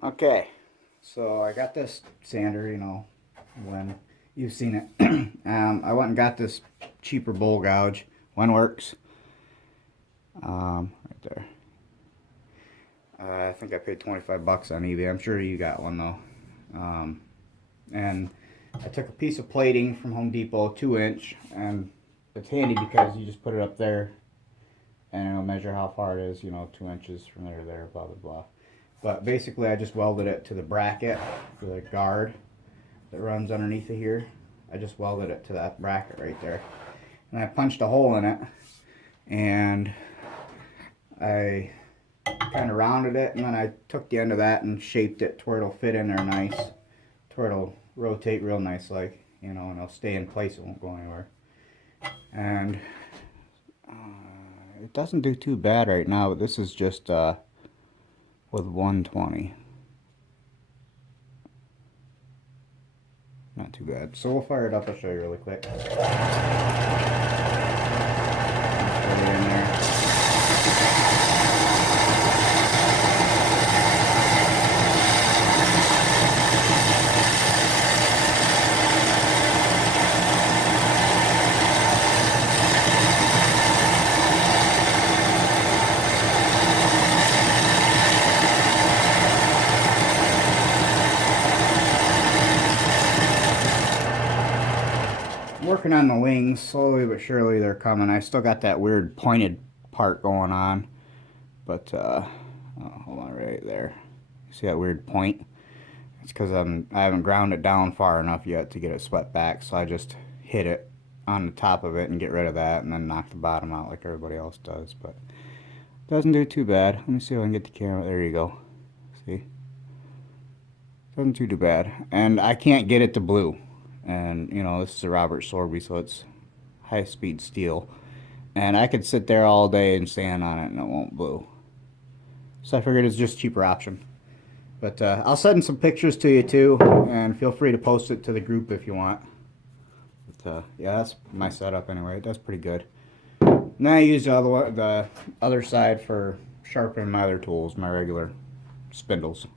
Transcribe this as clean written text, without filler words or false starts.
Okay, so I got this sander, when you've seen it. I went and got this cheaper bowl gouge. One works. Right there. I think I paid 25 bucks on eBay. I'm sure you got one though. And I took a piece of plating from Home Depot, 2 inch, and it's handy because you just put it up there and it'll measure how far it is, 2 inches from there to there, blah, blah, blah. But basically I just welded it to the bracket, for the guard that runs underneath of here. I just welded it to that bracket right there. And I punched a hole in it and I kind of rounded it, and then I took the end of that and shaped it to where it'll fit in there nice, to where it'll rotate real nice like, and it'll stay in place, it won't go anywhere. And it doesn't do too bad right now, but this is just with 120. Not too bad. So we'll fire it up, I'll show you really quick. Put it in there. Working on the wings, slowly but surely they're coming. I still got that weird pointed part going on, but oh, hold on right there. See that weird point? It's because I haven't ground it down far enough yet to get it swept back, so I just hit it on the top of it and get rid of that, and then knock the bottom out like everybody else does. But it doesn't do too bad. Let me see if I can get the camera. There you go. See? Doesn't do too bad, and I can't get it to blue. And this is a Robert Sorby, so it's high-speed steel, and I could sit there all day and stand on it and it won't blue. So I figured it's just a cheaper option. But I'll send some pictures to you too, and feel free to post it to the group if you want. But yeah, that's my setup anyway. It does pretty good. And then I use the other side for sharpening my other tools, my regular spindles.